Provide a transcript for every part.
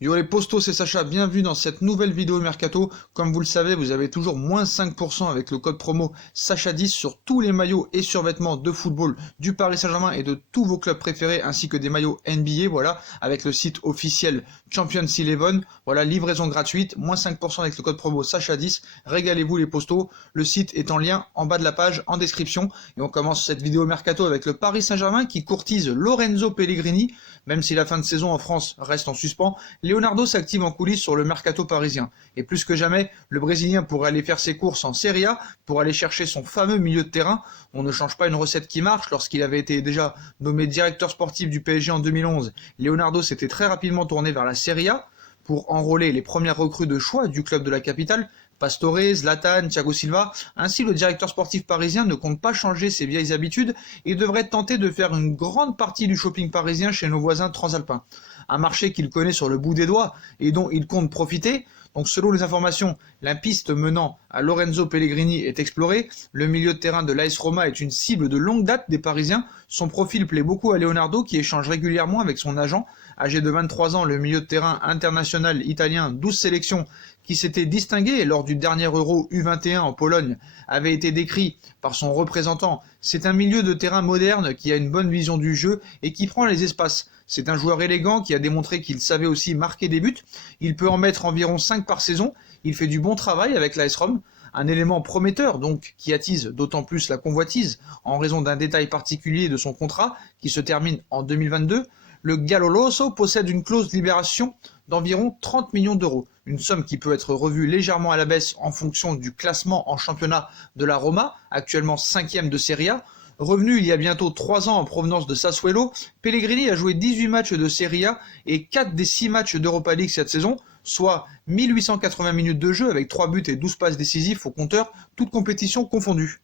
Yo les postos, c'est Sacha, bienvenue dans cette nouvelle vidéo Mercato. Comme vous le savez, vous avez toujours moins 5% avec le code promo Sacha10 sur tous les maillots et survêtements de football du Paris Saint-Germain et de tous vos clubs préférés, ainsi que des maillots NBA, voilà, avec le site officiel Champions 11. Voilà, livraison gratuite, moins 5% avec le code promo Sacha10. Régalez-vous les postos. Le site est en lien en bas de la page, en description. Et on commence cette vidéo Mercato avec le Paris Saint-Germain qui courtise Lorenzo Pellegrini, même si la fin de saison en France reste en suspens. Leonardo s'active en coulisses sur le mercato parisien. Et plus que jamais, le Brésilien pourrait aller faire ses courses en Serie A pour aller chercher son fameux milieu de terrain. On ne change pas une recette qui marche. Lorsqu'il avait été déjà nommé directeur sportif du PSG en 2011, Leonardo s'était très rapidement tourné vers la Serie A pour enrôler les premières recrues de choix du club de la capitale. Pastore, Zlatan, Thiago Silva. Ainsi, le directeur sportif parisien ne compte pas changer ses vieilles habitudes et devrait tenter de faire une grande partie du shopping parisien chez nos voisins transalpins. Un marché qu'il connaît sur le bout des doigts et dont il compte profiter. Donc selon les informations, la piste menant à Lorenzo Pellegrini est explorée. Le milieu de terrain de l'AS Roma est une cible de longue date des Parisiens. Son profil plaît beaucoup à Leonardo qui échange régulièrement avec son agent. Âgé de 23 ans, le milieu de terrain international italien, 12 sélections, qui s'était distingué lors du dernier Euro U21 en Pologne, avait été décrit par son représentant. C'est un milieu de terrain moderne qui a une bonne vision du jeu et qui prend les espaces. C'est un joueur élégant qui a démontré qu'il savait aussi marquer des buts. Il peut en mettre environ 5 par saison. Il fait du bon travail avec l'AS Rome. Un élément prometteur donc qui attise d'autant plus la convoitise en raison d'un détail particulier de son contrat qui se termine en 2022. Le Giallorosso possède une clause de libération d'environ 30 millions d'euros, une somme qui peut être revue légèrement à la baisse en fonction du classement en championnat de la Roma, actuellement 5e de Serie A. Revenu il y a bientôt 3 ans en provenance de Sassuolo, Pellegrini a joué 18 matchs de Serie A et 4 des 6 matchs d'Europa League cette saison, soit 1880 minutes de jeu avec 3 buts et 12 passes décisives au compteur, toutes compétitions confondues.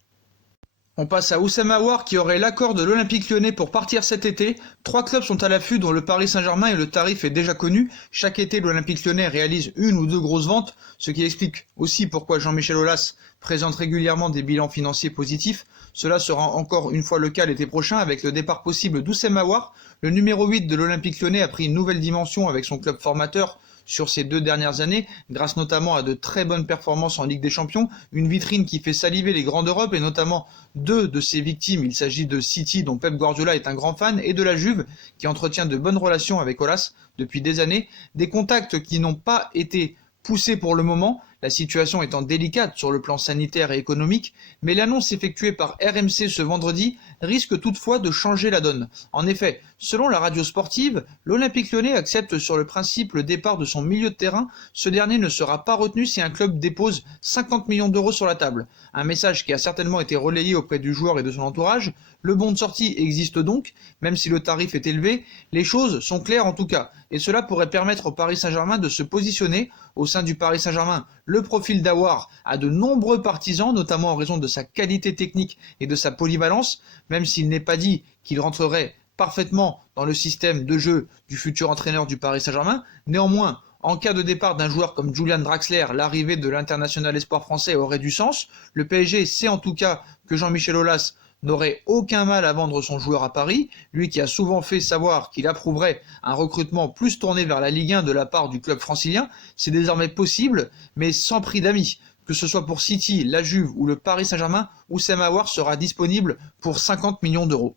On passe à Oussama Aouar qui aurait l'accord de l'Olympique Lyonnais pour partir cet été. 3 clubs sont à l'affût dont le Paris Saint-Germain et le tarif est déjà connu. Chaque été, l'Olympique Lyonnais réalise 1 ou 2 grosses ventes, ce qui explique aussi pourquoi Jean-Michel Aulas présente régulièrement des bilans financiers positifs. Cela sera encore une fois le cas l'été prochain avec le départ possible d'Oussama Aouar. Le numéro 8 de l'Olympique Lyonnais a pris une nouvelle dimension avec son club formateur sur ces 2 dernières années, grâce notamment à de très bonnes performances en Ligue des Champions, une vitrine qui fait saliver les grands d'Europe et notamment 2 de ses victimes. Il s'agit de City dont Pep Guardiola est un grand fan et de la Juve qui entretient de bonnes relations avec Aulas depuis des années, des contacts qui n'ont pas été poussés pour le moment, la situation étant délicate sur le plan sanitaire et économique, mais l'annonce effectuée par RMC ce vendredi risque toutefois de changer la donne. En effet, selon la radio sportive, l'Olympique Lyonnais accepte sur le principe le départ de son milieu de terrain. Ce dernier ne sera pas retenu si un club dépose 50 millions d'euros sur la table. Un message qui a certainement été relayé auprès du joueur et de son entourage. Le bon de sortie existe donc, même si le tarif est élevé. Les choses sont claires en tout cas, et cela pourrait permettre au Paris Saint-Germain de se positionner. Au sein du Paris Saint-Germain, le profil d'Aouar a de nombreux partisans, notamment en raison de sa qualité technique et de sa polyvalence, même s'il n'est pas dit qu'il rentrerait parfaitement dans le système de jeu du futur entraîneur du Paris Saint-Germain. Néanmoins, en cas de départ d'un joueur comme Julian Draxler, l'arrivée de l'international espoir français aurait du sens. Le PSG sait en tout cas que Jean-Michel Aulas n'aurait aucun mal à vendre son joueur à Paris, lui qui a souvent fait savoir qu'il approuverait un recrutement plus tourné vers la Ligue 1 de la part du club francilien. C'est désormais possible, mais sans prix d'amis. Que ce soit pour City, la Juve ou le Paris Saint-Germain, Oussama Aouar sera disponible pour 50 millions d'euros.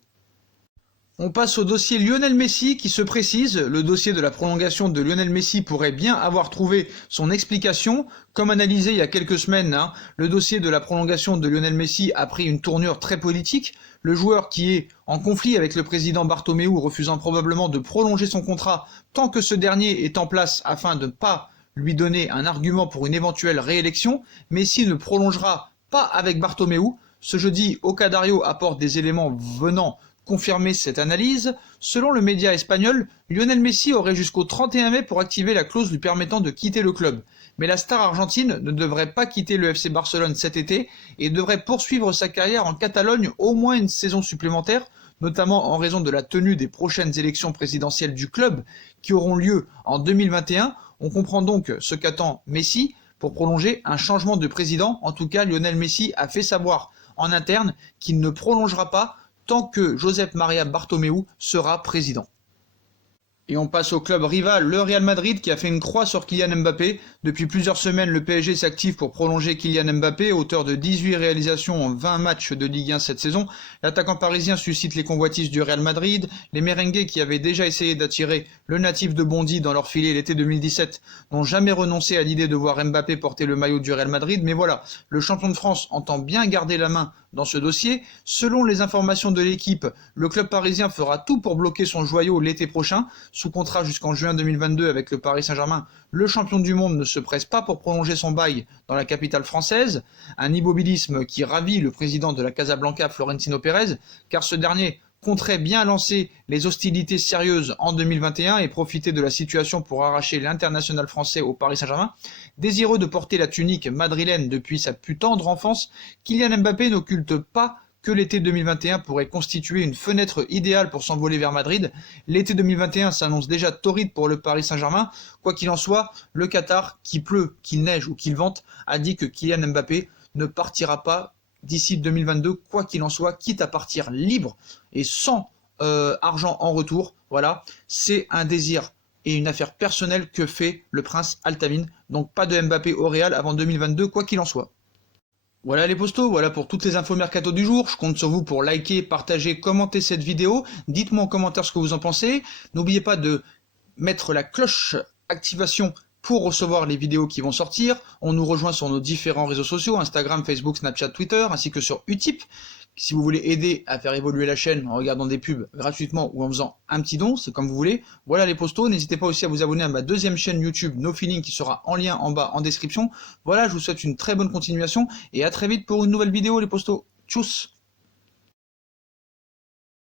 On passe au dossier Lionel Messi qui se précise. Le dossier de la prolongation de Lionel Messi pourrait bien avoir trouvé son explication. Comme analysé il y a quelques semaines, le dossier de la prolongation de Lionel Messi a pris une tournure très politique. Le joueur qui est en conflit avec le président Bartomeu, refusant probablement de prolonger son contrat tant que ce dernier est en place afin de ne pas lui donner un argument pour une éventuelle réélection. Messi ne prolongera pas avec Bartomeu. Ce jeudi, Ocadario apporte des éléments venant confirmer cette analyse. Selon le média espagnol, Lionel Messi aurait jusqu'au 31 mai pour activer la clause lui permettant de quitter le club. Mais la star argentine ne devrait pas quitter le FC Barcelone cet été et devrait poursuivre sa carrière en Catalogne au moins une saison supplémentaire, notamment en raison de la tenue des prochaines élections présidentielles du club qui auront lieu en 2021. On comprend donc ce qu'attend Messi pour prolonger un changement de président. En tout cas, Lionel Messi a fait savoir en interne qu'il ne prolongera pas tant que Josep Maria Bartomeu sera président. Et on passe au club rival, le Real Madrid, qui a fait une croix sur Kylian Mbappé. Depuis plusieurs semaines, le PSG s'active pour prolonger Kylian Mbappé, auteur de 18 réalisations en 20 matchs de Ligue 1 cette saison. L'attaquant parisien suscite les convoitises du Real Madrid. Les merengues, qui avaient déjà essayé d'attirer le natif de Bondy dans leur filet l'été 2017, n'ont jamais renoncé à l'idée de voir Mbappé porter le maillot du Real Madrid. Mais voilà, le champion de France entend bien garder la main dans ce dossier. Selon les informations de l'équipe, le club parisien fera tout pour bloquer son joyau l'été prochain. Sous contrat jusqu'en juin 2022 avec le Paris Saint-Germain, le champion du monde ne se presse pas pour prolonger son bail dans la capitale française. Un immobilisme qui ravit le président de la Casablanca, Florentino Pérez, car ce dernier compterait bien lancer les hostilités sérieuses en 2021 et profiter de la situation pour arracher l'international français au Paris Saint-Germain. Désireux de porter la tunique madrilène depuis sa plus tendre enfance, Kylian Mbappé n'occulte pas que l'été 2021 pourrait constituer une fenêtre idéale pour s'envoler vers Madrid. L'été 2021 s'annonce déjà torride pour le Paris Saint-Germain. Quoi qu'il en soit, le Qatar, qu'il pleut, qu'il neige ou qu'il vente, a dit que Kylian Mbappé ne partira pas d'ici 2022, quoi qu'il en soit, quitte à partir libre et sans argent en retour. Voilà, c'est un désir et une affaire personnelle que fait le prince Al-Tamim. Donc pas de Mbappé au Real avant 2022, quoi qu'il en soit. Voilà les postos, voilà pour toutes les infos mercato du jour. Je compte sur vous pour liker, partager, commenter cette vidéo. Dites-moi en commentaire ce que vous en pensez. N'oubliez pas de mettre la cloche activation pour recevoir les vidéos qui vont sortir. On nous rejoint sur nos différents réseaux sociaux, Instagram, Facebook, Snapchat, Twitter, ainsi que sur Utip. Si vous voulez aider à faire évoluer la chaîne en regardant des pubs gratuitement ou en faisant un petit don, c'est comme vous voulez. Voilà les postos, n'hésitez pas aussi à vous abonner à ma deuxième chaîne YouTube No Feeling qui sera en lien en bas en description. Voilà, je vous souhaite une très bonne continuation et à très vite pour une nouvelle vidéo les postos. Tchuss!